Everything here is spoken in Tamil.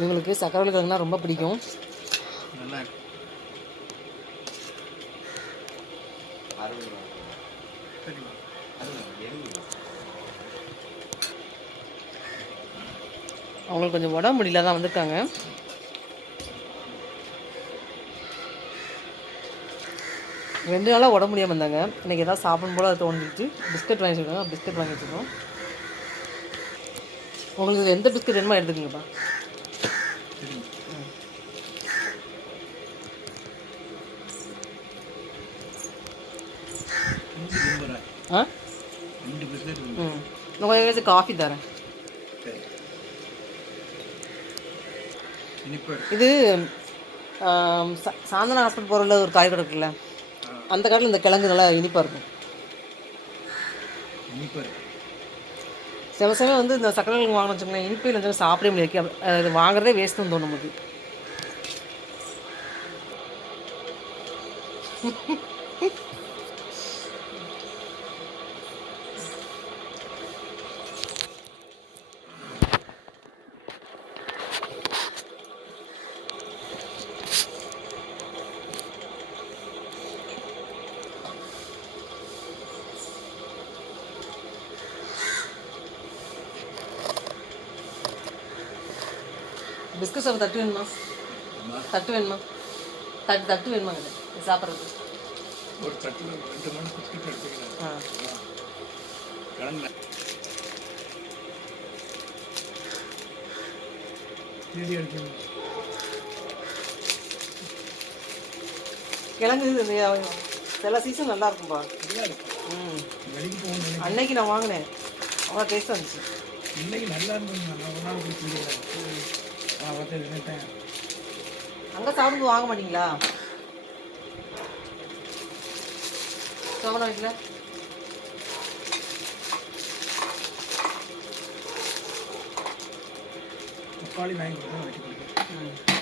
இவங்களுக்கு சக்கரவள்ளி கிழங்குனா ரொம்ப பிடிக்கும். நல்லா அவங்களுக்கு கொஞ்சம் உடம்பு முடியல தான் வந்திருக்காங்க. ரெண்டு நாளாக உடம்பு முடியாமல் இருந்தாங்க. இன்றைக்கி எதாவது சாப்பிடும் போல் அது தோணுச்சு. பிஸ்கட் வாங்கி வச்சுருக்காங்க. பிஸ்கட் வாங்கி வச்சுருக்கோம். உங்களுக்கு எந்த பிஸ்கட் வேணுமோ எடுத்துக்கங்கப்பா. ஆ ம் இன்னும் கொஞ்சம் காஃபி தரேன். இது சாந்தனா ஹாஸ்பிட்டல் போகிற ஒரு காய் கடை இருக்குல்ல, அந்த கடையில் இந்த கிழங்கு நல்லா இனிப்பாக இருக்கும். சில சமயம் வந்து இந்த சக்கரை கிழங்கு வாங்கணும்னு வச்சுக்கோங்களேன், இனிப்பு இல்லை சாப்பிடவே முடியாது. அது வாங்குறதே வேஸ்ட்டுன்னு தோணும் நமக்கு. பிஸ்கட் சாப்பிட தட்டு வேணுமா? தட்டு வேணுமா? தட்டு வேணுமா சாப்பிட்றது? ஒரு தட்டில் 2 மணி பிஸ்கட் எடுத்துக்கிறேன். கிழங்கு சில சீசன் நல்லா இருக்கும்பா. அன்னைக்கு நான் வாங்கினேன், அவ்வளோ டேஸ்ட்டாக இருந்துச்சு. இன்னைக்கு நல்லா இருந்தது. அங்கே சாப்பிடும்போது வாங்க மாட்டீங்களா சோமனா வீட்டில்? தக்காளி வாங்கி கொடுத்தா வெட்டி கொடுக்குறேன்.